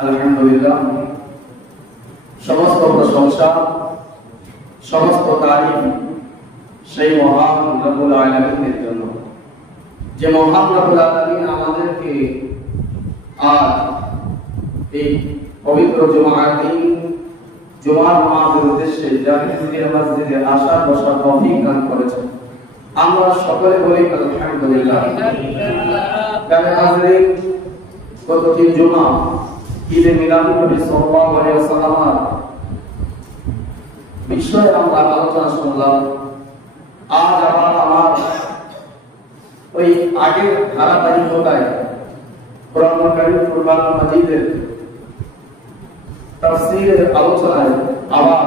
আলহামদুলিল্লাহ, সমস্ত প্রশংসা, সমস্ত তারিফ সেই মহান রব্বুল আলামিনের জন্য, যে মহান রব্বুল আলামিন আমাদেরকে আজ এই পবিত্র জুমার দিন জুমার নামাজের উদ্দেশ্যে জামিয়া মসজিদে আসার বসার তৌফিক দান করেছেন। আমরা সকলে বলি আলহামদুলিল্লাহ। গত 3 জুমা ঈদে মিলাদুন নবী সাল্লাল্লাহু আলাইহি ওয়াসাল্লাম বিষয়ে আমরা আলোচনা শুনলাম। আজ আবার আমার ওই আগের ধারাবাহিকতায় কোরআন কারীম ফুরকান মাজিদের তাফসীরের আলোচনায় আবার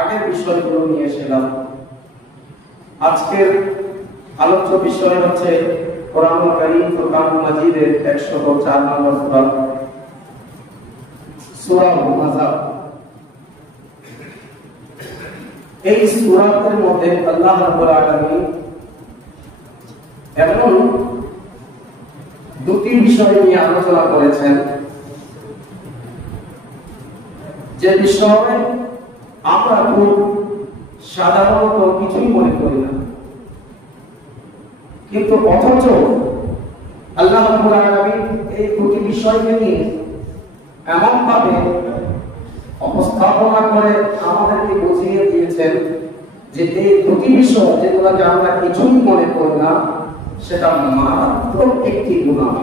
আগের বিষয়গুলো নিয়ে এসেলাম। আজকের আলোচ্য বিষয় হচ্ছে কোরআন কারীম ফুরকান মাজিদের 104 নম্বর সূরা, সূরা হুমাযা। এই সূরার মধ্যে আল্লাহ রাব্বুল আলামিন এমন দুটি বিষয় নিয়ে আলোচনা করেছেন যে বিষয় আমরা খুব সাধারণত কিছুই মনে করি না, কিন্তু অথচ আল্লাহ রাব্বুল আলামিন এই দুটি বিষয়কে নিয়ে এমন ভাবে উপস্থাপনা করে আমাদেরকে বুঝিয়ে দিয়েছেন যে এই দুটি বিষয় যেগুলোকে আমরা কিছুই মনে করি না, সেটা মারাত্মক একটি গুনাহ।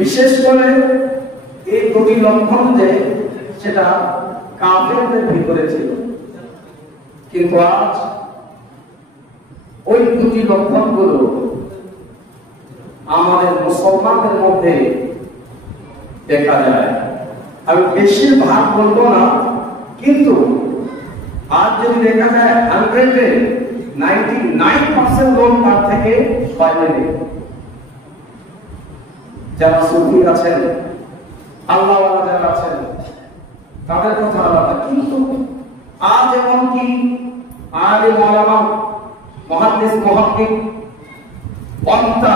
বিশেষ করে এই দুটি লক্ষণ যে সেটা কাফেরদের ভিতরে ছিল, কিন্তু আজ ওই দুটি লক্ষণগুলো আমাদের মুসলমানদের মধ্যে দেখা যায়। আমি বেশিরভাগ বলবো না, কিন্তু আজ যদি দেখা যায় 100-এ 99% লোক তার থেকে বাইরে নেই। যারা সুফি আছেন, আল্লাহ যারা আছেন, তাদের কথা আলাদা, কিন্তু আজ এমনকি আলেম ওলামা, মুহাদ্দিস মুহাক্কিক, বক্তা,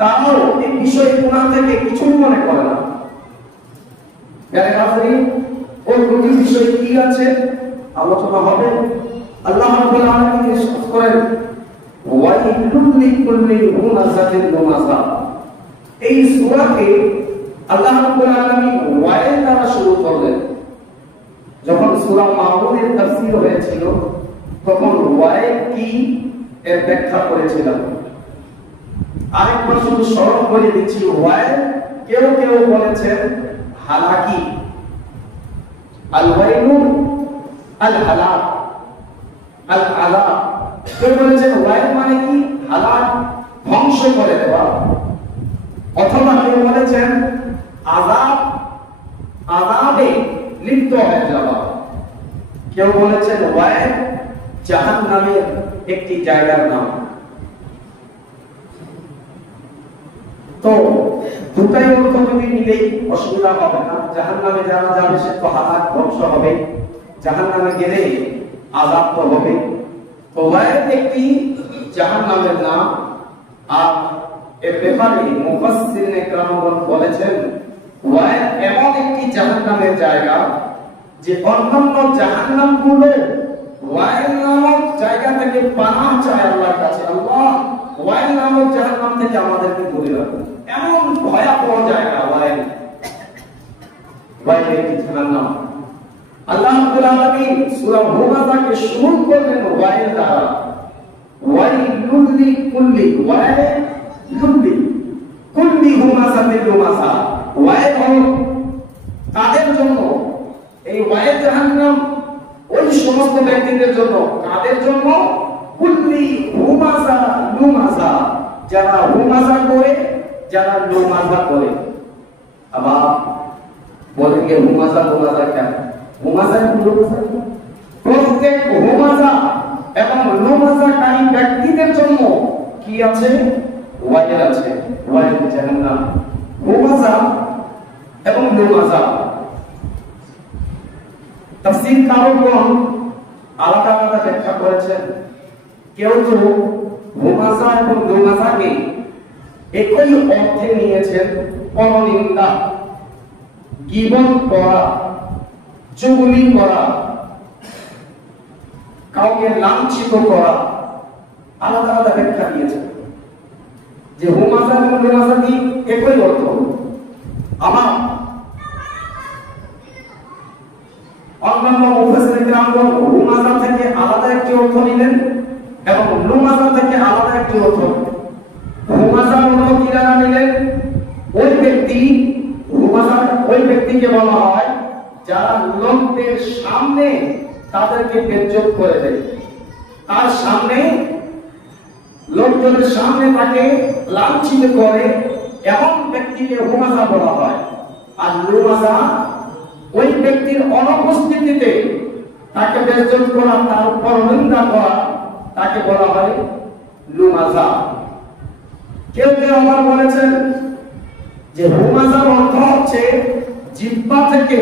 তারাও এই বিষয়গুলো থেকে কিছুই মনে করে না। ওই দুটি বিষয় কি আছে আলোচনা হবে। আল্লাহ রাব্বুল আলামিন ইরশাদ করেন, ওয়াইলুল লিকুল্লি হুমাযাতিন লুমাযা। এই সূরাকে আল্লাহ রাব্বুল আলামিন ওয়াইল দ্বারা শুরু করলেন। যখন সূরা মাউনের তাফসীর হয়েছিল তখন ওয়াইল কি এর ব্যাখ্যা করেছিলাম। আরেকবার শুধু স্মরণ করে দিচ্ছি, ওয়াইল কেউ কেউ বলেছেন হালাকি, আল ওয়াইলু আল হালাক, আল আযাব। কেউ বলেছেন ওয়াইল মানে কি হালাক, ধ্বংস করে দেওয়া, অথবা কেউ বলেছেন আযাব, আযাবে লিপ্ত হয়ে যাওয়া। কেউ বলেছেন ওয়াইল জাহান্নামের একটি জায়গার নাম। তো দুটাই অর্থ যদি মিলেই অসুবিধা হবে না। জাহান্নামে যারা যাবে সে তো হালাক, ধ্বংস হবে, জাহান্নামে গেলে আযাব তো হবে। তো ওয়াইল একটি জাহান্নামের নাম। আর এর ব্যাপারে মুফাসসিরিনে কেরামগণ বলেছেন ওয়াইল এমন একটি জাহান্নামের জায়গা যে অন্যান্য জাহান্নামগুলো ওয়াইল নামক জায়গা থেকে পানাহ চায় আল্লাহর কাছে, আল্লাহ ওয়াইল নামক জাহান্নাম থেকে আমাদেরকে দূরে রাখুন। এমন ভয়াবহ জায়গা ওয়াইল, ওয়াইল একটি জাহান্নাম। আল্লাহ রাব্বুল আলামিন সূরা হুমাযাকে শুরু করলেন ওয়াইল দ্বারা। ওয়াইলুল লিকুল্লি, ওয়াইলুল কুল্লি হুমাযাতিন লুমাযা। ওয়াইল হলো তাদের জন্য, এই ওয়াইল জাহান্নাম ওই সমস্ত ব্যক্তিদের জন্য, কাদের জন্য? কুল্লি হুমাযা লুমাযা, যারা হুমাযা করে, যারা লুমাযা করে। আবার বলে কে হুমাযা লুমাযা কেন? হুমাযা লুমাযা প্রত্যেক হুমাযা এবং লুমাযাকারী ব্যক্তিদের জন্য কি আছে? ওয়াইল আছে, ওয়াইল জাহান্নাম। হুমাযা এবং লুমাযা তাফসীর কারকগণ আলাদা আলাদা ব্যাখ্যা করেছেন। কেউ তো হুমাযা এবং লুমাযাকে একই অর্থে নিয়েছেন পরনিন্দা, গীবত করা, চুগলি করা, কাউকে লাঞ্ছিত করা, আলাদা আলাদা ব্যাখ্যা দিয়েছেন। যে হুমাজা এবং লুমাজা কি একই অর্থ। আমার অন্যান্য মুফাসসিরিন কিরামগণ হুমাজা থেকে আলাদা একটি অর্থ নিলেন এবং লুমাজা থেকে আলাদা একটি অর্থ। হুমাজা অর্থ কিরা নিলেন, ওই ব্যক্তি, হুমাজা ওই ব্যক্তিকে বলা হয় যারা লোকদের সামনে তাদেরকে বেজ্জত করে দেয়, তার সামনে, লোকজনের সামনে তাকে লাঞ্ছিত করে, এমন ব্যক্তিকে হুমাজা বলা হয়। আর লুমাজা ওই ব্যক্তির অনুপস্থিতিতে তাকে বেজ্জত করা, তার পরনিন্দা করা, তাকে বলা হয় লুমাজা। কেউ কেউ আবার বলেছেন যে হুমাজার অর্থ হচ্ছে জিহ্বা থেকে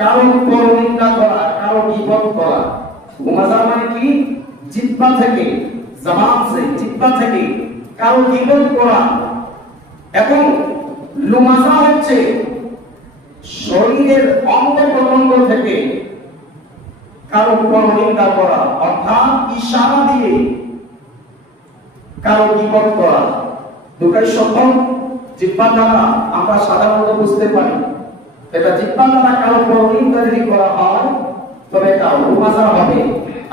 কারো পরনিন্দা করা, কারো গীবত করা। হুমাজা মানে কি? জিহ্বা থেকে, জবান সে, জিহ্বা থেকে কারো গীবত করা। এবং লুমাজা হচ্ছে শরীরের অঙ্গ প্রত্যঙ্গ থেকে কারো পরনিন্দা করা, অর্থাৎ ইশারা দিয়ে কারো গীবত করা। দুটাই সম্ভব। জিহ্বা দ্বারা আমরা সাধারণত বুঝতে পারি, এটা জিহ্বা দ্বারা কারো পরনিন্দা যদি করা হয় তবে এটা লুমাজা হবে।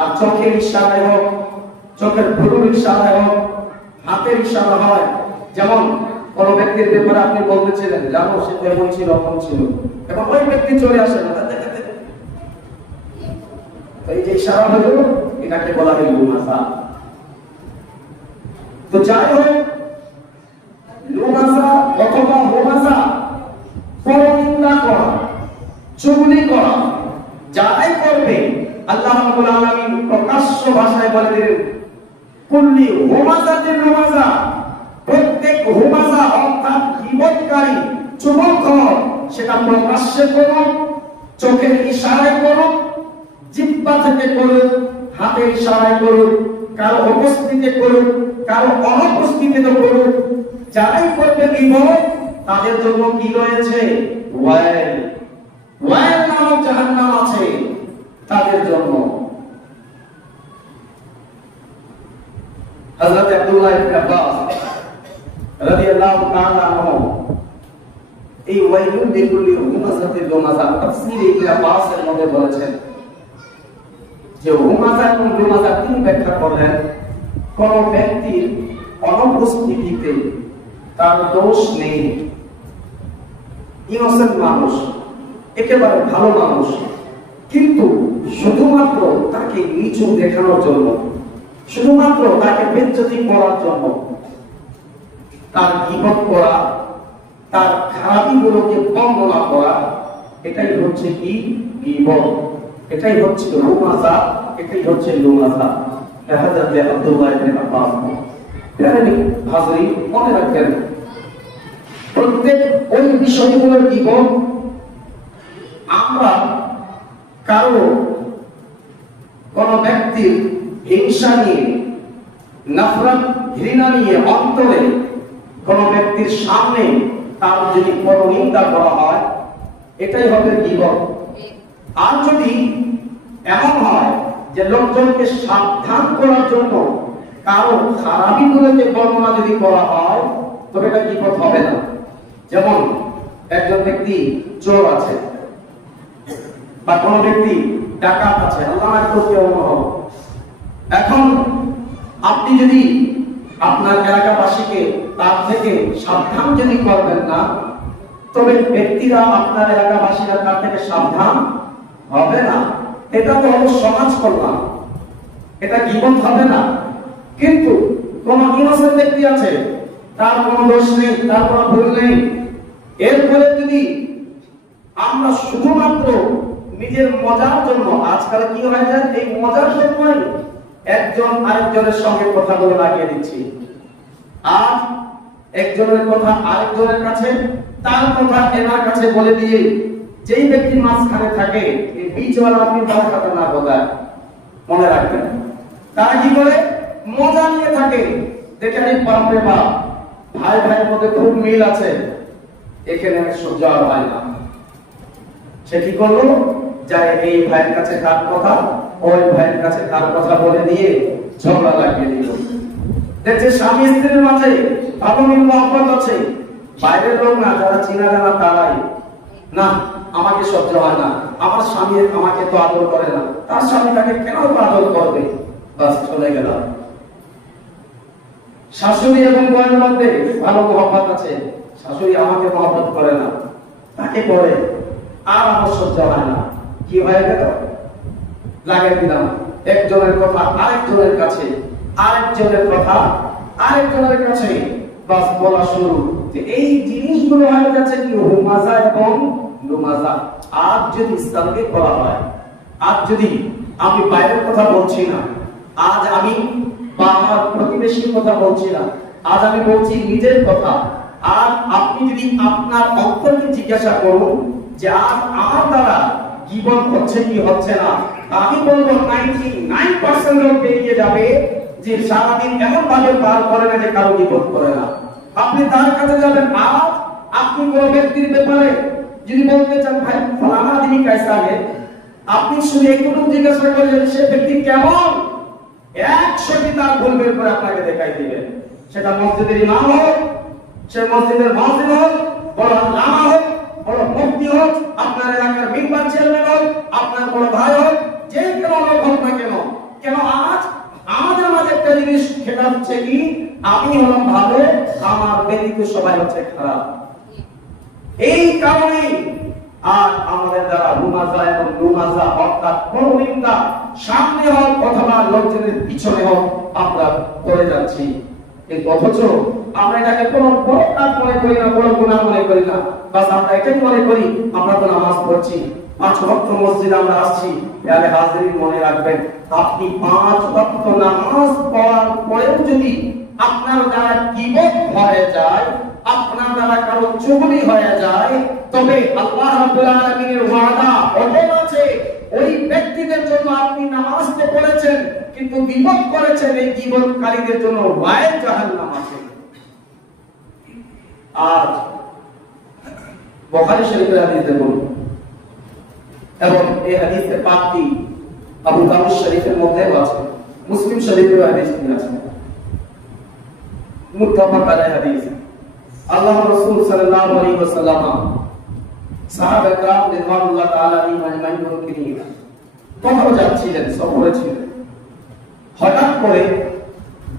আর চোখের ইশারায় হোক, চোখের ভ্রুর ইশারায় হোক, হাতের ইশারা হয়। যেমন কোন ব্যক্তির ব্যাপারে আপনি বলতেছিলেন, জানো সে এমন ছিল, অমন ছিল, এবং ওই ব্যক্তি চলে আসে না, এই যে ইশারা হলো, এটাকে বলা হয় লুমাজা। তো যাই হোক, লুমাজা অথবা হুমাজা পরনিন্দা করা, চুগলি করা, যারাই করবে আল্লাহ রাব্বুল আলামিন প্রকাশ্য ভাষায় বলে দিলেন, কুল্লি হুমাজাতিন লুমাজা, প্রত্যেক হুমাজা অর্থাৎ গীবতকারী, চুগলখোর, সেটা প্রকাশ্যে করুন, চোখের ইশারায় করুন, জিহ্বা থেকে করুন, হাতের ইশারায় করুন, কারো উপস্থিতিতে করুন, কারো অনুপস্থিতিতে করুন, যারাই করবে গীবত তাদের জন্য কি রয়েছে? ওয়াইল, ওয়াইল নামক জাহান্নাম আছে তাদের জন্য। হযরত আব্দুল্লাহ ইবনে আব্বাস রাদিয়াল্লাহু তাআলা আনহু এই ওয়াইলুন লিকুল্লি হুমাজাতিন লুমাজা তাফসীর ইবনে আব্বাস এর মধ্যে বলেছেন যে হুমাজা এবং লুমাজা তিনি ব্যাখ্যা করলেন, কোন ব্যক্তির অনুপস্থিতিতে তার দোষ নেই, ইনোসেন্ট মানুষ, একেবারে ভালো মানুষ, কিন্তু শুধুমাত্র তাকে নিচু দেখানোর জন্য, শুধুমাত্র তাকে বেজ্জতি করার জন্য, তার গীবত করা, তার খারাপিগুলোকে বর্ণনা করা, এটাই হচ্ছে কি? গীবত। এটাই হচ্ছে হুমাজা, এটাই হচ্ছে লুমাজা। হযরত আব্দুল্লাহ ইবনে আব্বাস হাজরিন মনে রাখবেন, প্রত্যেক ওই বিষয়গুলোর গীবত আমরা কারো কোন ব্যক্তির হিংসা নিয়ে, নফরত, ঘৃণা নিয়ে অন্তরে কোন ব্যক্তির সামনে তার যদি পরনিন্দা করা হয়, এটাই হবে গীবত। আর যদি এমন হয় যে লোকজনকে সাবধান করার জন্য কারো খারাপিগুলোকে বর্ণনা যদি করা হয়, তবে এটা গীবত হবে না। যেমন একজন ব্যক্তি চোর আছে, বা কোন ব্যক্তি ডাকাত আছে, আল্লাহ এখন আপনি যদি আপনার এলাকাবাসীকে তার থেকে সাবধান যদি করবেন না, তবে ব্যক্তিরা, আপনার এলাকাবাসীরা তার থেকে সাবধান হবে না। এটা তো হলো সমাজ কল্যাণ, এটা গীবত হবে না। কিন্তু কোন ইনোসেন্ট ব্যক্তি আছে, তার কোনো দোষ নেই, তার কোনো ভুল নেই, এরপরে যদি আমরা শুধুমাত্র নিজের মজার জন্য, আজকাল কি হয়ে যায়, এই মজার জন্যই একজন আরেকজনের সঙ্গে কথাগুলো লাগিয়ে দিচ্ছি। আর একজনের কথা আরেকজনের কাছে, তার কথা এনার কাছে বলে দিয়ে যেই ব্যক্তি মাঝখানে থাকে, এই বীজওয়ালা আপনি তার কথা না বোঝায়, মনে রাখবেন। তারা কি করে? মজা নিয়ে থাকে, দেখে বাপরে বাপ, ভাই ভাইয়ের মধ্যে খুব মিল আছে, এখানে সহ্য আর হয় না। সে কি করলো, যায় এই ভাইয়ের কাছে তার কথা, ওই ভাইয়ের কাছে তার কথা বলে দিয়ে ঝগড়া লাগিয়ে দিল। দেখছে স্বামী স্ত্রীর মাঝে ভালো মিল মহব্বত আছে, বাইরের লোক না, যারা চিনা জানা তারাই না, আমাকে সহ্য হয় না, আমার স্বামী আমাকে তো আদর করে না, তার স্বামী তাকে কেন তো আদর করবে, বাস চলে গেল। শাশুড়ি এবং বউয়ের মধ্যে ভালো মহব্বত আছে, শাশুড়ি আমাকে মহব্বত করে না, তাকে করে, আর আমার সহ্য হয় না, কি হয়ে গেল, লাগিয়ে দিলাম একজনের কথা আরেকজনের কাছে, আরেকজনের কথা আরেকজনের কাছে, বাস বলা শুরু। যে এই জিনিসগুলো হয়ে যাচ্ছে কি হুমাজা এবং লুমাজা। আজ যদি ইসলামকে করা হয়, আজ যদি আমি বাইরের কথা বলছি না, আজ আমি বা আমার প্রতিবেশীর কথা বলছি না, আজ আমি বলছি নিজের কথা। আর আপনি যদি আপনার অন্তরকে জিজ্ঞাসা করুন যে আজ আমার দ্বারা গীবত হচ্ছে কি হচ্ছে না, আমি বলবো 99% লোক বেরিয়ে যাবে যে সারাদিন এমন ভাবে পার করে না যে কারো গীবত করে না। আপনি তার কাছে যাবেন, আর আপনি কোন ব্যক্তির ব্যাপারে যদি বলতে চান ভাই ফলানা দিন কাইসা হে, আপনি শুধু একটু জিজ্ঞাসা করলেন সে ব্যক্তি কেমন, 100টি তার ভুল বের করে আপনাকে দেখাই দিবেন। সেটা মসজিদের ইমাম হোক, সে মসজিদের মুয়াজ্জিন হোক, বড় আল্লামা হোক, বড় মুফতি হোক, আপনার এলাকার মেম্বার চেয়ারম্যান হোক, আপনার বড় ভাই হোক, যে কেন লোক হোক না কেন, কেন আজ আমাদের মাঝে একটা জিনিস খেলা হচ্ছে কি, আমি হলাম ভালো, আমার ব্যতীত সবাই হচ্ছে খারাপ। এই কারণে আর আমাদের দ্বারা হুমাজা এবং লুমাজা অর্থাৎ পরনিন্দা সামনে হোক অথবা লোকজনের পিছনে হোক আমরা করে যাচ্ছি। এই অথচ আমরা এটাকে কোনো বড় কাজ মনে করি না, বড় গুনাহ মনে করি না, বাস আমরা এটাই মনে করি আমরা তো নামাজ পড়ছি, 5 ওয়াক্ত মসজিদে আমরা আসছি। তাহলে হাজিরিন মনে রাখবেন, আপনি 5 ওয়াক্ত নামাজ পড়ার পরেও যদি আপনার দ্বারা গীবত হয়ে যায়, আপনার দ্বারা কারো চুগলি হয়ে যায়, তবে আল্লাহ রাব্বুল আলামিনের ওয়াদা অটল আছে, ওই ব্যক্তিদের জন্য আপনি নামাজ তো পড়েছেন কিন্তু গীবত করেছেন, এই গীবতকারীদের জন্য ওয়াইল জাহান্নাম আছে। আজ বুখারী শরীফের হাদিস দেখুন, এবং এই হাদিসের পাঠটি আবু দাউদ শরীফের মধ্যেও আছে, মুসলিম শরীফের হাদিস আছে, মুত্তাফাক আলাইহি হাদিস। আল্লাহর রাসূল সাল্লাল্লাহু আলাইহি ওয়াসাল্লাম সাহাবা کرام রাদিয়াল্লাহু তাআলা আলাইহিম নিয়ে কোথাও যাচ্ছিলেন, সফরে ছিলেন। হঠাৎ করে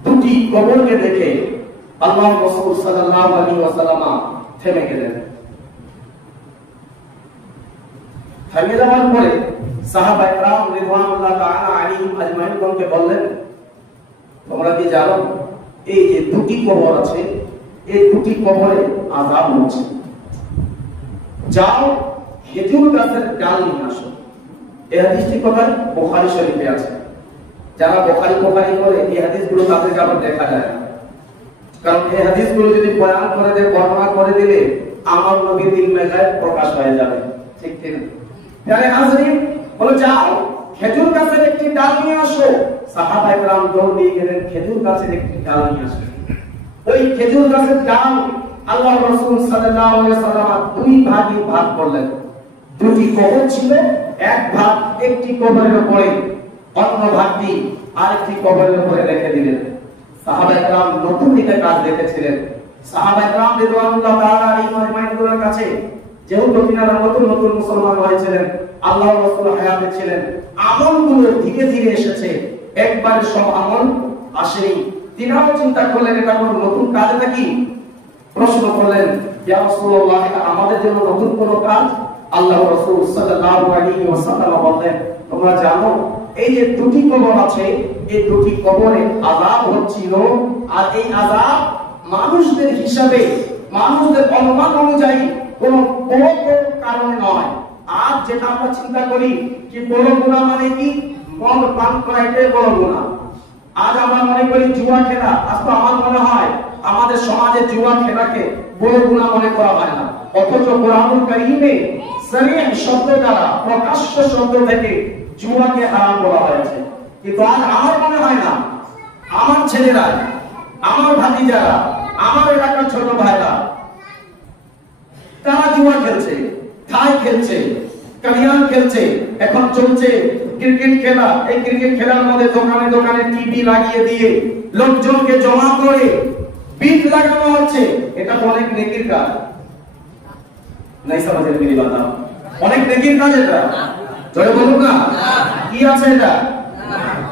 দুটি কবরকে দেখে আল্লাহর রাসূল সাল্লাল্লাহু আলাইহি ওয়াসাল্লাম থেমে গেলেন। থেমে যাওয়ার পরে সাহাবা کرام রাদিয়াল্লাহু তাআলা আলাইহিম আজমাইনকে বললেন, তোমরা কি জানো এই যে দুটি কবর আছে, এই দুটি কবরে আযাব হচ্ছে, যাও খেজুর গাছের ডাল নিয়ে আসো। এই হাদিসটি কোথায়? বুখারী শরীফে আছে। যারা বুখারী করে এই হাদিসগুলো তাদেরকে আবার দেখা যায় না, কারণ এই হাদিসগুলো যদি বয়ান করে দেয়, বর্ণনা করে দিলে আমার নবীর ইলমে গায়ব প্রকাশ হয়ে যাবে, ঠিক ঠিক। তাহলে হাজরিন বলে যাও খেজুর গাছের একটি ডাল নিয়ে আসো। সাহাবায়ে কেরাম দৌড় দিয়ে গেলেন, খেজুর গাছের একটি ডাল নিয়ে আসলেন। ওই খেজুর গাছের ডাল আল্লাহর রাসূল সাল্লাল্লাহু আলাইহি ওয়াসাল্লাম দুই ভাগে ভাগ করলেন। দুটি কবর ছিল, এক ভাগ একটি কবরের উপরে, অন্য ভাগটি আরেকটি কবরের উপরে রেখে দিলেন। সাহাবায়ে কেরাম নতুন দিকে কাজ দেখেছিলেন। সাহাবায়ে কেরাম রাদিয়াল্লাহু তাআলা আলাইহিম আজমাইনের কাছে যেহেতু তিনারা নতুন নতুন মুসলমান হয়েছিলেন, আল্লাহর রাসূল হায়াতে ছিলেন, আমলগুলো ধীরে ধীরে এসেছে, একবার সব আমল আসেনি। তিনারা চিন্তা করলেন এটা কোনো নতুন কাজ নাকি, প্রশ্ন করলেন, ইয়া রাসূলুল্লাহ এটা আমাদের জন্য নতুন কোন কাজ? আল্লাহর রাসূল সাল্লাল্লাহু আলাইহি ওয়াসাল্লাম বললেন, তোমরা জানো এই যে দুটি কবর আছে, এই দুটি কবরে আযাব হচ্ছিল, আর এই আযাব মানুষদের হিসাবে, মানুষদের অনুমান অনুযায়ী কোন বড় কারণে নয়। আজ যেটা আমরা চিন্তা করি যে বড় গুনাহ মানে কি, মদ পান করা এটাই বড় গুনাহ। আজ আমরা মনে করি জুয়া খেলা, আজ তো আমার মনে হয় আমাদের সমাজে জুয়া খেলাকে বড় গুনাহ মনে করা হয় না, অথচ কোরআনুল কারীমে সরিহ শব্দ দ্বারা, প্রকাশ্য শব্দ থেকে জুয়াকে হারাম বলা হয়েছে। কিন্তু আজ আমার মনে হয় না আমার ছেলেরা, আমার ভাতিজারা, আমার এলাকার ছোট ভাইরা তারা জুয়া খেলছে, থাই খেলছে, কালিয়ান খেলছে, এখন চলছে ক্রিকেট খেলা। এই ক্রিকেট খেলার মধ্যে দোকানে দোকানে টিভি লাগিয়ে দিয়ে লোকজনকে জমা করে বিট লাগানো হচ্ছে। এটা তো অনেক নেকির কাজ, নাই সমাজের মেরি বাধা, অনেক নেকির কাজ এটা। জোরে বলুন না, কি আছে এটা?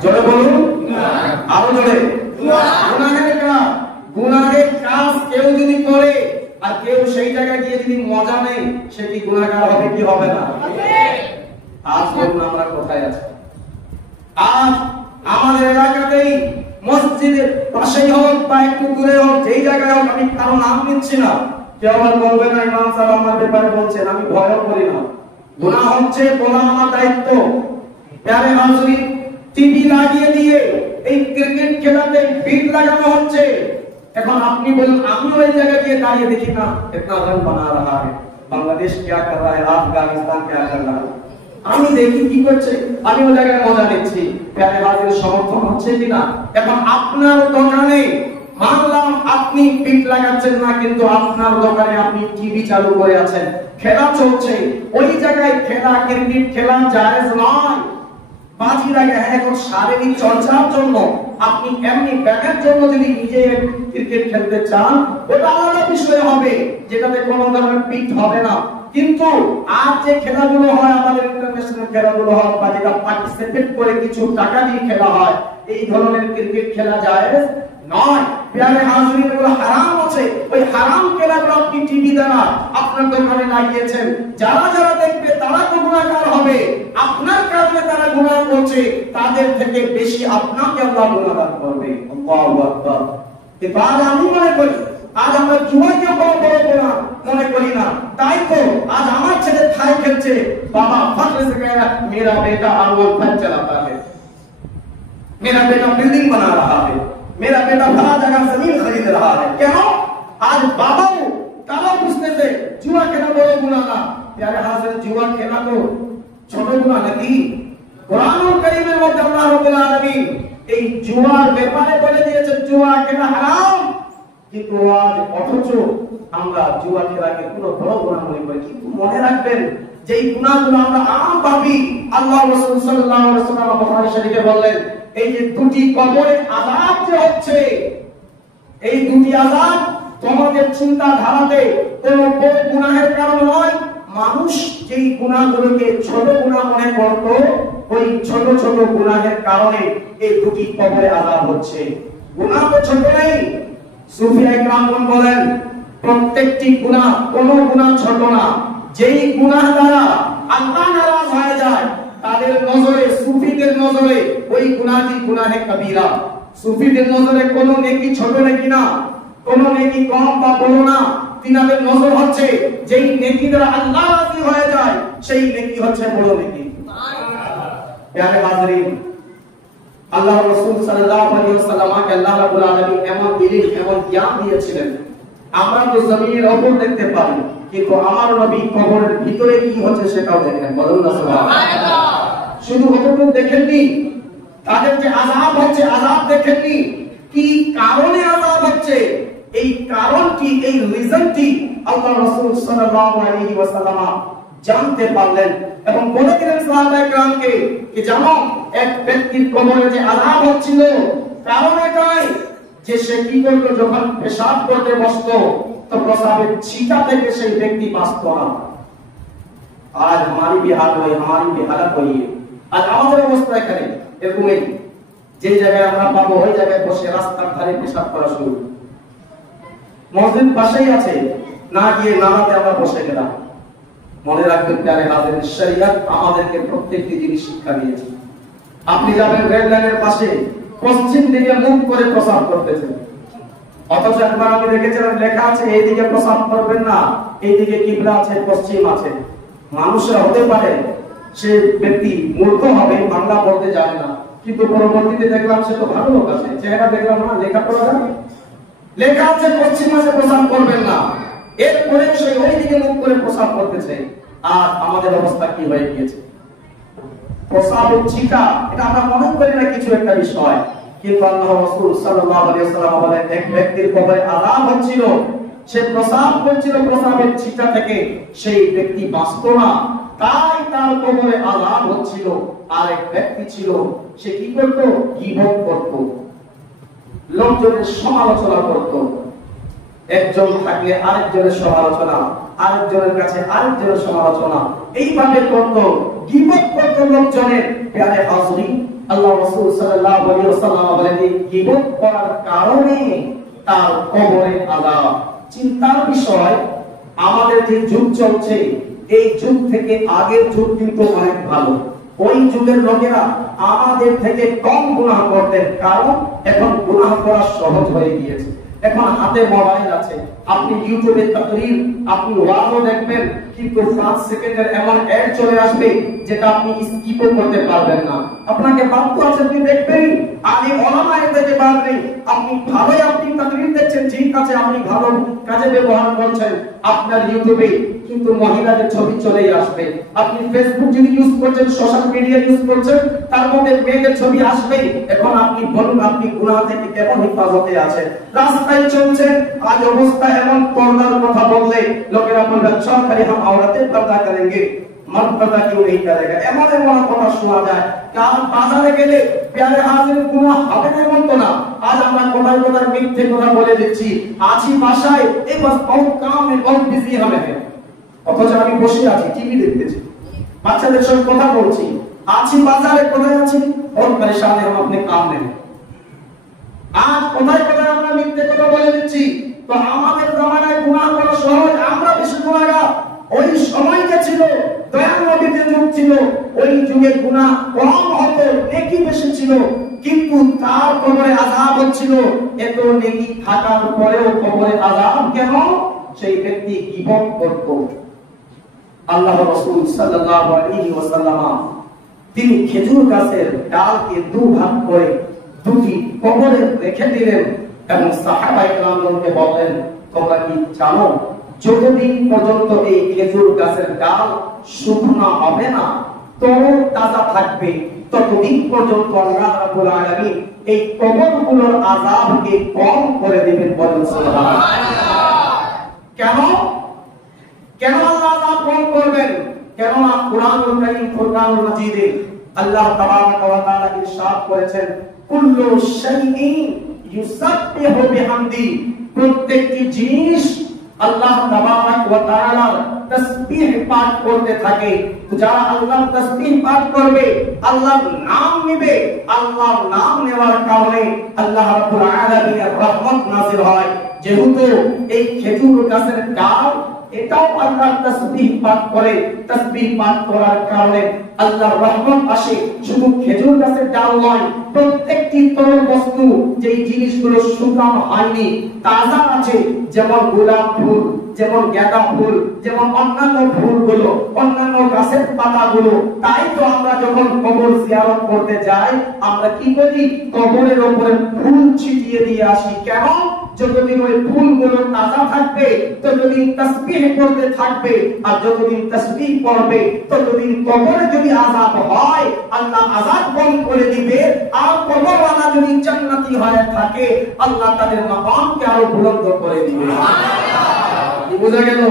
জোরে বলুন, আরো জোরে। গুনাহের কাজ, গুনাহের কাজ কেউ যদি করে আর কেউ সেই জায়গায় গিয়ে যদি মজা নেই, সে কি গুনাহগার হবে কি হবে না? আজ বলুন আমরা কোথায় আছি? আজ আমাদের এলাকাতেই মসজিদের পাশেই হোক বা একটু দূরে হোক, যেই জায়গায় হোক, আমি কারো নাম নিচ্ছি না, কেউ আবার বলবে না ইমাম সাহেব আমার ব্যাপারে বলছেন, আমি ভয়ও করি না। গুনাহ হচ্ছে, বলা আমার দায়িত্ব। প্যারে হাজরিন, টিভি লাগিয়ে দিয়ে এই ক্রিকেট খেলাতে বিট লাগানো হচ্ছে। এখন আপনি বলুন, আমি ওই জায়গায় গিয়ে দাঁড়িয়ে দেখি না ইতনা রন বানা রাহা है, বাংলাদেশ क्या कर रहा है, আফগানিস্তান क्या कर रहा है, আমি দেখি কি করছে, আমি ওই জায়গায় মজা নিচ্ছি। প্যারে হাজির সমর্থন হচ্ছে কিনা? এখন আপনার দোকানে মানলাম আপনি বিট লাগাচ্ছেন না, কিন্তু আপনার দোকানে আপনি টিভি চালু করে আছেন, খেলা চলছে, ওই জায়গায় খেলা, ক্রিকেট খেলা জায়েজ নয়। বাজি লাগে এখন শারীরিক চর্চার জন্য, আপনি এমনি ব্যাগের জন্য যদি নিজে ক্রিকেট খেলতে চান, ওটা আলাদা বিষয় হবে, যেটাতে কোনো ধরনের পিট হবে না। কিন্তু আর যে খেলাগুলো হয়, আমাদের ইন্টারন্যাশনাল খেলাগুলো হয়, বা যেটা পার্টিসিপেট করে কিছু টাকা দিয়ে খেলা হয়, এই ধরনের ক্রিকেট খেলা জায়েজ নয়। প্যারে হাজরিন, এগুলো হারাম আছে। ওই হারাম খেলাগুলো আপনি টিভি দ্বারা আপনার দোকানে লাগিয়েছেন, যারা যারা দেখবে তারা তো গুনাহগার হবে। আপনার কারণে তারা গুনাহ করছে, তাদের থেকে বেশি আপনাকে আল্লাহ গুনাহগার করবে। আল্লাহু আকবার। এবার আমি মনে করি আজ আমরা জুয়াকে বড় বড় গুনাহ মনে করি না। তাই তো আজ আমার ছেলে থাই খেলছে, বাবা ফখর से कह रहा मेरा बेटा आलू फल चलाता है, मेरा बेटा बिल्डिंग बना रहा है, मेरा बेटा बड़ा जगह जमीन खरीद रहा है। কেন? আজ বাবাও তারা বুঝতেছে জুয়া খেলা বড় গুনাহ না। প্যারে হাজির, জুয়া খেলা তো ছোট গুনাহ নাকি? কোরআনুল কারীমের মধ্যে আল্লাহ রাব্বুল আলামিন এই জুয়ার ব্যাপারে বলে দিয়েছে জুয়া খেলা হারাম। কিন্তু আজ অথচ আমরা জুয়া খেলাকে কোনো বড় গুনাহ মনে করি। কিন্তু মনে রাখবেন, যে এই গুনাহগুলো আমরা আম ভাবি, আল্লাহ রাসূল সাল্লাল্লাহু আলাইহি ওয়াসাল্লাম বুখারী শরীফে বললেন, এই যে দুটি কবরে আযাব যে হচ্ছে, এই দুটি আযাব তোমাদের চিন্তা ধারাতে কোনো বড় গুনাহের কারণ নয়। মানুষ যেই গুনাহগুলোকে ছোট গুনাহ মনে করত, ওই ছোট ছোট গুনাহের কারণে এই দুটি কবরে আযাব হচ্ছে। গুনাহ তো ছোট নেই। সুফিয়া ইকরামগণ বলেন, প্রত্যেকটি গুনাহ, কোনো গুনাহ ছোট না। যেই গুনাহ দ্বারা আল্লাহ নারাজ হয়ে যায়, তাদের নজরে, সুফিদের নজরে ওই গুনাহটি গুনাহে কবিরা। সুফিদের নজরে কোনো নেকি ছোট নেকি না, কোনো নেকি কম বা বড় না। তিনাদের নজর হচ্ছে যেই নেকি দ্বারা আল্লাহ রাজি হয়ে যায়, সেই নেকি হচ্ছে বড় নেকি। প্যারে হাজরিন, আল্লাহ রাসূল সাল্লাল্লাহু আলাইহি ওয়াসাল্লামকে আল্লাহ রাব্বুল আলামিন এমন ইলম, এমন জ্ঞান দিয়েছিলেন। আমরা তো জমিনের উপর দেখতে পাই, কিন্তু আমার নবী কবরের ভিতরে কি হচ্ছে সেটাও দেখেন। বলুন না সুবহানাল্লাহ। শুধু ওটুকু দেখেননি, তাদের যে আযাব হচ্ছে আযাব দেখেননি, কি কারণে আযাব হচ্ছে, এই কারণটি, এই রিজনটি আল্লাহ রাসূল সাল্লাল্লাহু আলাইহি ওয়াসাল্লাম জানতে পারলেন এবং বলে দিলেন সাহাবায়ে কেরামকে যে জানো, এক ব্যক্তির কবরে যে আযাব হচ্ছিল, কারণ এটাই যে সে কি করত, যখন পেশাব করতে বসতো তো প্রসাবের ছিটা থেকে সেই ব্যক্তি বাঁচত না। আজ हमारी भी हाल हुई, हमारी भी हालत हुई है। আজ আমাদের অবস্থা এখানে এরকমই, যে জায়গায় আমরা পাবো ওই জায়গায় বসে রাস্তার ধারে পেশাব করা শুরু। মসজিদ পাশেই আছে, না গিয়ে নামাতে আমরা বসে গেলাম। মনে রাখবেন প্যারে হাজির, শরীয়ত আমাদেরকে প্রত্যেকটি জিনিস শিক্ষা দিয়েছে। আপনি যাবেন রেল লাইনের পাশে, পশ্চিম দিকে মুখ করে প্রসাব করতেছেন, অথচ একবার আমি দেখেছিলাম লেখা আছে এইদিকে প্রসাব করবেন না, এইদিকে কিবলা আছে, পশ্চিম আছে। মানুষের হতে পারে সে ব্যক্তি মূর্খ হবে, বাংলা পড়তে জানে না, কিন্তু পরবর্তীতে দেখলাম সে তো ভালো লোক আছে, চেহারা দেখলাম না, লেখাপড়া জানে, লেখা আছে পশ্চিম আছে প্রসাব করবেন না, এরপরে সে ওইদিকে মুখ করে প্রসাব করতেছে। আর আমাদের অবস্থা কি হয়ে গিয়েছে, প্রসাবের ছিটা, এটা আমরা মনে করি না কিছু একটা বিষয়, কিন্তু আল্লাহর রাসূল সাল্লাল্লাহু আলাইহি ওয়াসাল্লাম বলেন এক ব্যক্তির কবরে আযাব হচ্ছিল, সে প্রসাব করছিল, প্রসাবের ছিটা থেকে সেই ব্যক্তি বাঁচত না, তাই তার কবরে আযাব হচ্ছিল। আরেক ব্যক্তি ছিল, সে কি করত? গীবত করত, লোকজনের সমালোচনা করত। একজন থাকলে আরেকজনের সমালোচনা, আরেকজনের কাছে আরেকজনের সমালোচনা, এইভাবে করত, গীবত করত লোকজনের। প্রিয় হাজরিন, আল্লাহ রাসূল সাল্লাল্লাহু আলাইহি ওয়াসাল্লাম বলেন এই গীবত করার কারণে তার কবরে আযাব। চিন্তার বিষয়, আমাদের যে যুগ চলছে এই যুগ থেকে আগের যুগ কিন্তু অনেক ভালো। ওই যুগের লোকেরা আমাদের থেকে কম গুনাহ করতেন, কারণ এখন গুনাহ করা সহজ হয়ে গিয়েছে। এখন হাতে মোবাইল আছে, আপনি ইউটিউবে তাকরীর, আপনি ওয়াজও দেখবেন, কিন্তু 5 সেকেন্ডের এমন অ্যাড চলে আসবে যেটা আপনি স্কিপও করতে পারবেন না। আপনাকে বাধ্য আছে আপনি দেখবেন। আগে ওলামায়ে থেকে বাদ নেই, আপনি ভালোই আপনি তাকরীর দেখছেন, ঠিক আছে, আপনি ভালো কাজে ব্যবহার করছেন আপনার ইউটিউবে, কিন্তু মহিলাদের ছবি চলেই আসবে। আপনি ফেসবুক যদি ইউজ করছেন, সোশ্যাল মিডিয়া ইউজ করছেন, তার মধ্যে মেয়েদের ছবি আসবেই। এখন আপনি বলুন, আপনি গুনাহ থেকে কেমন হেফাজতে আছেন? রাস্তায় চলছেন, আজ অবস্থা এমন, পর্দার কথা বললে লোকেরা বলবে সরকারি হাম আওরাতে পর্দা করেंगे, मर्द पर्दा क्यों नहीं करेगा, এমন এমন কথা শোনা যায়। কারণ বাজারে গেলে প্যারে হাজির গুনাহ হবে না এমন তো না। আজ আমরা কোথায় কোথায় মিথ্যে কথা বলে দিচ্ছি, আছি বাসায়, এই বাস বহুত কাম में बहुत बिजी हमें है, অথচ আমি বসে আছি টিভি দেখতেছি, বাচ্চাদের সঙ্গে কথা বলছি, আছি বাজারে, কোথায় আছি बहुत परेशान है हम अपने काम में। আজ কোথায় কোথায় আমরা মিথ্যে কথা বলে দিচ্ছি। তো আমাদের জামানায় গুনাহ করা সহজ, আমরা বেশি গুনাহগার। ওই সময়টা ছিল দয়াল নবীদের যুগ ছিল, ওই যুগে গুনাহ কম হতো, নেকি বেশি ছিল, কিন্তু তার কবরে আযাব হচ্ছিল। এত নেকি থাকার পরেও কবরে আযাব কেন? সেই ব্যক্তি গীবত করত। আল্লাহর রাসূল সাল্লাল্লাহু আলাইহি ওয়াসাল্লাম তিনি খেজুর গাছের ডালকে দুভাগ করে দুটি কবরে রেখে দিলেন এবং সাহাবায়ে কেরামকে বললেন, তোমরা কি জানো যতদিন পর্যন্ত এই খেজুর গাছের ডাল শুকনো হবে না, তরল তাজা থাকবে, ততদিন পর্যন্ত আল্লাহ রাব্বুল আলামিন এই কবরগুলোর আযাবকে কম করে দিবেন। বলেন সুবহানাল্লাহ। কেন কেন আল্লাহ আযাব কম করবেন? কেননা কুরআনুল কারীম ফুরকানুল মাজিদে আল্লাহ তাবারাক ওয়া তাআলা ইরশাদ করেছেন, কুল্লু শাইইন ইউসাব্বিহু বিহামদি, প্রত্যেকটি জিনিস আল্লাহ তাবারাক ওয়া তাআলার তাসবিহ পাঠ করতে থাকে। যারা আল্লাহর তাসবিহ পাঠ করবে, আল্লাহর নাম নেবে, আল্লাহর নাম নেওয়ার কারণে আল্লাহ রাব্বুল আলামিনের রহমত নাযিল হয়। যেহেতু এই খেজুর গাছের ডাল এটাও আল্লাহর তাসবিহ পাঠ করে, তাসবিহ পাঠ করার কারণে আল্লাহর রহমত আসে। শুধু খেজুর গাছের ডাল নয়, প্রত্যেকটি তরল বস্তু, যেই জিনিসগুলো শুকানো হয়নি, তাজা আছে, যেমন গোলাপ ফুল, যেমন গাঁদা ফুল, যেমন অন্যান্য ফুলগুলো, অন্যান্য গাছের পাতাগুলো। তাই তো আমরা যখন কবর জিয়ারত করতে যাই, আমরা কি করি? কবরের উপরে ফুল ছিটিয়ে দিয়ে আসি। কেন? যতদিন ওই ফুলগুলো তাজা থাকবে, ততদিন তাসবিহ করতে থাকবে, আর যতদিন তাসবিহ পড়বে, ততদিন কবরে যদি আযাব হয়, আল্লাহ আযাব বন্ধ করে দিবে। আর কবরওয়ালা যদি জান্নাতি হয়ে থাকে, আল্লাহ তাদের মাকামকে আরো বুলন্দ করে দিবে। সুবহানাল্লাহ। বুঝা গেল?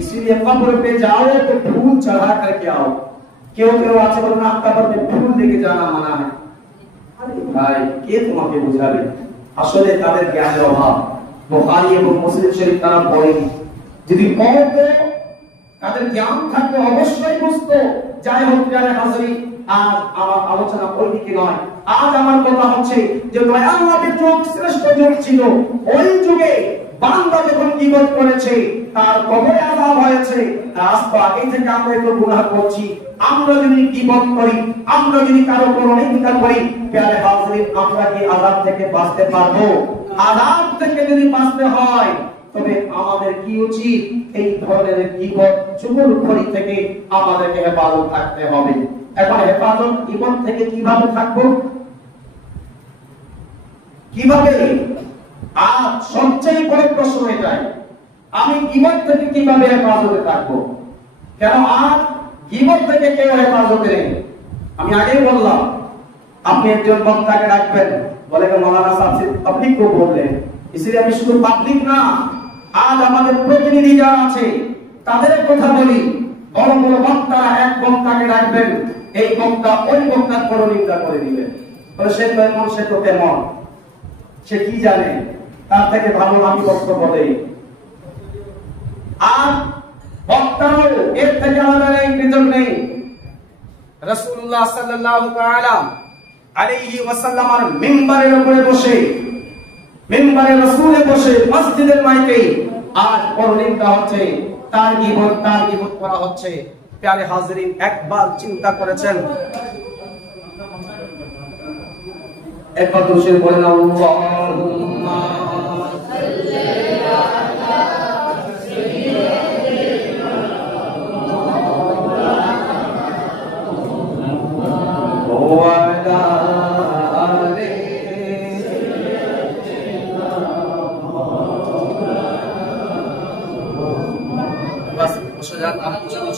इसलिए कब्र पे जाओ तो फूल चढ़ा करके आओ। क्यों আছে বলেন না, कब्र पे फूल लेके जाना मना है। আরে ভাই, কে তোমাকে বুঝাবে? আসলে তাদের জ্ঞানের অভাব। বুখারী এবং মুসলিম শরীফ তারা পড়েনি। যদি পড়তো, তাদের জ্ঞান থাকতো, অবশ্যই বুঝতো। যাই হোক প্রিয় হাজরিন, আজ আমার আলোচনা ওই দিকে নয়। আজ আমার কথা হচ্ছে যে দয়াল নবীর যুগ শ্রেষ্ঠ যুগ ছিল। ওই যুগে বান্দা যখন গীবত করেছে, তার কবরে আযাব হয়েছে। আজ তো আগে থেকে আমরা একটু গুনাহ করছি। আমরা যদি গীবত করি, আমরা যদি কারো পরনিন্দা করি, প্রিয় হাজরিন, আমরা কি আযাব থেকে বাঁচতে পারবো? আযাব থেকে যদি বাঁচতে হয়, তবে আমাদের কি উচিত? এই ধরনের গীবত, চুগলখড়ি থেকে আমাদেরকে হেফাজত থাকতে হবে। এখন হেফাজত গীবত থেকে কিভাবে থাকবো? কিভাবে? আজ সবচেয়ে বড় প্রশ্ন এটাই, আমি গীবত থেকে কিভাবে হেফাজতে থাকবো? কেন আজ গীবত থেকে কেউ হেফাজতে নেই। আমি আগেই বললাম, আপনি একজন বক্তাকে ডাকবেন, বলে মৌলানা সাহেব পাবলিক কো বললেন, इसलिए আমি শুধু পাবলিক না, আজ আমাদের প্রতিনিধি যারা আছে তাদের কথা বলি। বড় বড় বক্তারা এক বক্তাকে ডাকবেন, এই বক্তা ওই বক্তার পরনিন্দা করে দিবেন, বলে সে তো এমন, সে তো তেমন, সে কি জানে, তার থেকে ভালো আমি বক্তব্য দেই। আর বক্তাও এর থেকে আলাদা নেই, পৃথক নেই। রাসূলুল্লাহ সাল্লাল্লাহু তাআলা আলাইহি ওয়াসাল্লামের মিম্বারের উপরে বসে, মিম্বারে রাসূলে বসে মসজিদের মাইকে আজ পরনিন্দা হচ্ছে, তার গীবত করা হচ্ছে। প্যারে হাজরিন, একবার চিন্তা করেছেন, একবার দুরূদ পড়েন, আল্লাহুম্মা সাল্লি আলা সাইয়্যিদিনা ওয়া আলা আলি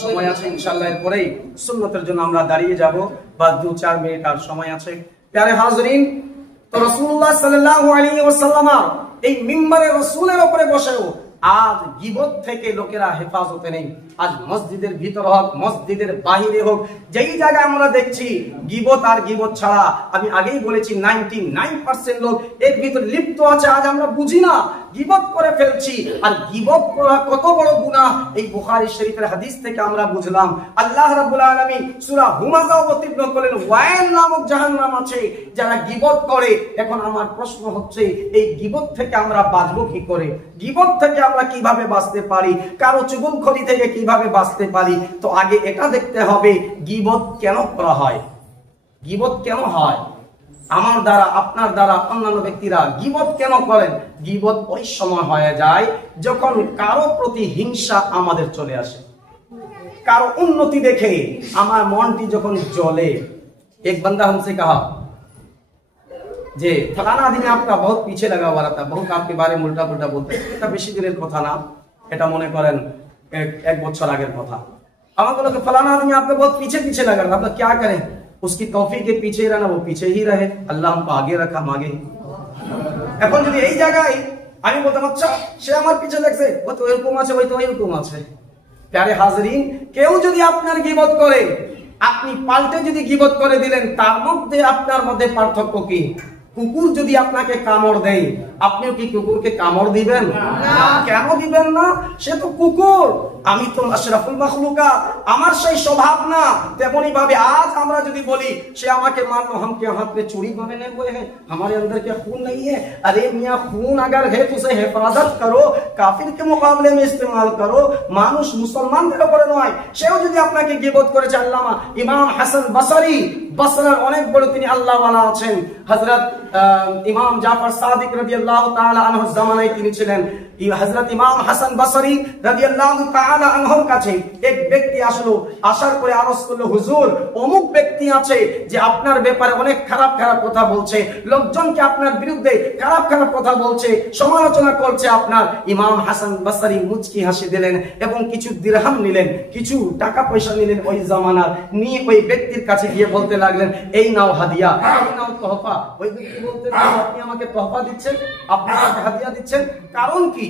সময় আছে ইনশাআল্লাহ, এরপরেই সুন্নতের জন্য আমরা দাঁড়িয়ে যাব, বা 2-4 মিনিট আর সময় আছে। প্যারে হাজরিন, তো রাসূলুল্লাহ সাল্লাল্লাহু আলাইহি ওয়াসাল্লাম এই মিম্বারে রাসূলের উপরে বসেও আজ গীবত থেকে লোকেরা হেফাজতে নেই। আজ মসজিদের ভিতর হোক, মসজিদের বাহিরে হোক, যেই জায়গায় আমরা দেখছি গীবত আর গীবত ছাড়া, আমি আগেই বলেছি 99% লোক এর ভিতর লিপ্ত আছে। আজ আমরা বুঝি না, গীবত করে ফেলছি। আর গীবত করা কত বড় গুনাহ, এই বুখারী শরীফের হাদিস থেকে আমরা বুঝলাম। আল্লাহ রাব্বুল আলামিন সূরা হুমাযা অবতীর্ণ করলেন, ওয়াইল নামক জাহান্নাম আছে যারা গীবত করে। এখন আমার প্রশ্ন হচ্ছে, এই গীবত থেকে আমরা বাঁচবো কি করে? গীবত থেকে আমরা কিভাবে বাঁচতে পারি? কারো চুগলখড়ি থেকে কিভাবে বাঁচতে পারি? তো আগে এটা দেখতে হবে, গীবত কেন করা হয়, গীবত কেন হয়? আমার দ্বারা, আপনার দ্বারা, অন্যান্য ব্যক্তিরা গীবত কেন করেন? গীবত ওই সময় হয়ে যায় যখন কারো প্রতি হিংসা আমাদের চলে আসে, কারো উন্নতি দেখে আমার মনটি যখন জ্বলে। এক বান্দা हमसे कहा যে ফলানা দিনে आपका बहुत पीछे लगा हुआ था, बहुत आपके बारे में उल्टा पुल्टा बोलते। এটা বেশি দিনের কথা না, এটা মনে করেন 1 বছর আগের কথা। আমাকে বলল ফলানা দিনে आपका बहुत पीछे लगा था, अब क्या करें? उसकी तौफीक के पीछे रहना, वो पीछे ही रहे, अल्लाह हमको आगे रखा, हम आगे। এখন যদি এই জায়গায় আমি বলতাম, আচ্ছা সে আমার পিছে লাগছে, ও তো এরকম আছে, ওই তো এরকম আছে। প্যারে হাজরিন, কেউ যদি আপনার গীবত করে, আপনি পাল্টে যদি গীবত করে দিলেন, তার মধ্যে আপনার মধ্যে পার্থক্য কি? কুকুর যদি আপনাকে কামড় দেয়, আপনিও কি কুকুরকে কামড় দিবেন না? কেন দিবেন না? সে তো কুকুর, আমি তো আশরাফুল মাখলুকাত, আমার সেই স্বভাব না। তেমনি ভাবে আজ আমরা যদি বলি সে আমাকে মারলো, हम क्या हाथ में चूड़ी पहने हुए हैं, हमारे अंदर क्या खून नहीं है? अरे मियां, खून अगर है तो उसे हिफाजत करो, काफिर के मुकाबले में इस्तेमाल करो। মানুষ মুসলমানদের উপরে নয়। সেও যদি আপনাকে গীবত করেছে, আল্লামা ইমাম হাসান বসরি, বসরার অনেক বড় তিনি আল্লাহ ওয়ালা আছেন, হযরত ইমাম জাফর সাদিক রাদিয়াল্লাহু তাআলা আনহু জামানায় তিনি ছিলেন। হযরত ইমাম হাসান বসরি রাদিয়াল্লাহু তাআলা আনহুর কাছে এক ব্যক্তি আসলো, আসার পরে আরজ করলো, হুজুর অমুক ব্যক্তি আছে যে আপনার ব্যাপারে অনেক খারাপ খারাপ কথা বলছে, লোকজনকে আপনার বিরুদ্ধে খারাপ খারাপ কথা বলছে, সমালোচনা করছে আপনার। ইমাম হাসান বসরি মুচকি হাসি দিলেন এবং কিছু দিরহাম নিলেন, কিছু টাকা পয়সা নিলেন ওই জামানার, নিয়ে ওই ব্যক্তির কাছে গিয়ে বলতে লাগলেন, এই নাও হাদিয়া, এই নাও তোহফা। ওই ব্যক্তি বলতে লাগলেন, আপনি আমাকে তোহফা দিচ্ছেন, আপনি আমাকে হাদিয়া দিচ্ছেন, কারণ কি?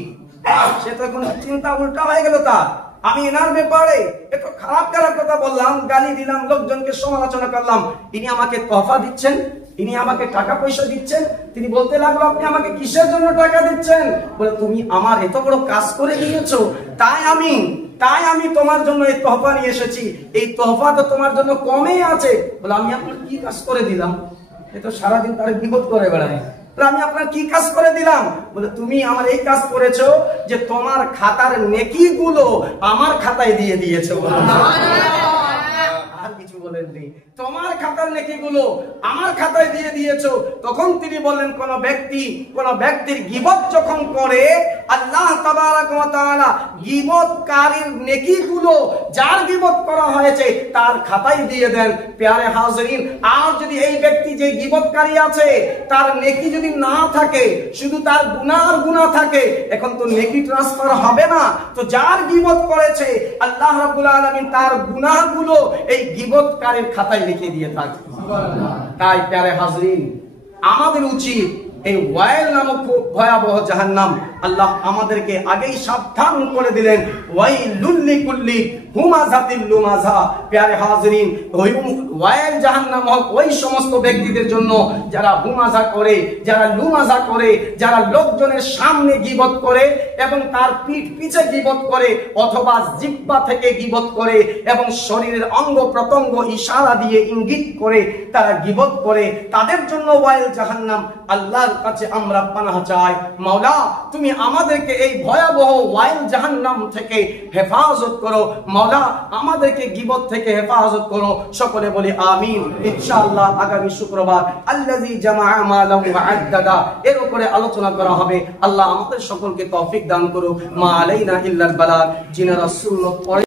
সে তো এখন চিন্তা উল্টা হয়ে গেল তার। আমি এনার ব্যাপারে একটু খারাপ খারাপ কথা বললাম, গালি দিলাম, লোকজনকে সমালোচনা করলাম, ইনি আমাকে তোহফা দিচ্ছেন, ইনি আমাকে টাকা পয়সা দিচ্ছেন। তিনি বলতে লাগলো, আপনি আমাকে কিসের জন্য টাকা দিচ্ছেন? বলে, তুমি আমার এত বড় কাজ করে দিয়েছো, তাই আমি তোমার জন্য এই তোহফা নিয়ে এসেছি। এই তোহফা তো তোমার জন্য কমই আছে। বলে, আমি আপনার কি কাজ করে দিলাম? এ তো সারাদিন তার বিপদ করে বেড়ায়। আমি আপনার কি কাজ করে দিলাম? বলে, তুমি আমার এই কাজ করেছো যে তোমার খাতার নেকিগুলো আমার খাতায় দিয়ে দিয়েছো। আর কিছু বলেননি, তোমার খাতার নেকিগুলো আমার খাতায় দিয়ে দিয়েছো। তখন তিনি বললেন, কোন ব্যক্তির গীবত যখন করে আল্লাহ তাবারাক ওয়া তাআলা গীবতকারীর নেকিগুলো যার গীবত করা হয়েছে তার খাতায় দিয়ে দেন। প্যারে হাজরিন, আর যদি এই ব্যক্তি যে গীবতকারী আছে তার নেকি যদি না থাকে, শুধু তার গুনাহ আর গুনাহ থাকে, এখন তো নেকি ট্রান্সফার হবে না। তো যার গীবত করেছে আল্লাহ রাব্বুল আলামিন তার গুনাহগুলো এই গীবতকারীর খাতায় লিখে দিয়ে থাকে। সুবহানাল্লাহ। তাই প্যারে হাজরিন, আমাদের উচিত এই ওয়াইল নামক ভয়াবহ জাহান্নাম, আল্লাহ আমাদেরকে আগেই সাবধান করে দিলেন, ওয়াইলুল লিকুল্লি হুমাযাতিল লুমাযা। প্যারে হাজরিন, ওই ওয়াইল জাহান্নাম ওই সমস্ত ব্যক্তিদের জন্য যারা হুমাযা করে, যারা লুমাযা করে, যারা লোকজনের সামনে গীবত করে এবং তার পিঠ পিছে গীবত করে, অথবা জিহ্বা থেকে গীবত করে এবং শরীরের অঙ্গ প্রত্যঙ্গ ইশারা দিয়ে ইঙ্গিত করে তারা গীবত করে, তাদের জন্য ওয়াইল জাহান্নাম। আল্লাহর কাছে আমরা পানাহ চাই, মাওলা তুমি আমাদেরকে এই ভয়াবহ ওয়াইল জাহান্নাম থেকে হেফাজত করো, মাওলা আমাদেরকে গীবত থেকে হেফাজত করো। সকলে বলি আমিন। ইনশাআল্লাহ আগামী শুক্রবার আল্লাযী জামাআ মালাহু ওয়া আদ্দাদা এর উপরে আলোচনা করা হবে। আল্লাহ আমাদের সকলকে তৌফিক দান করুক। মা আলাইনা ইল্লাল বালাগ। যিনারা সুন্নাত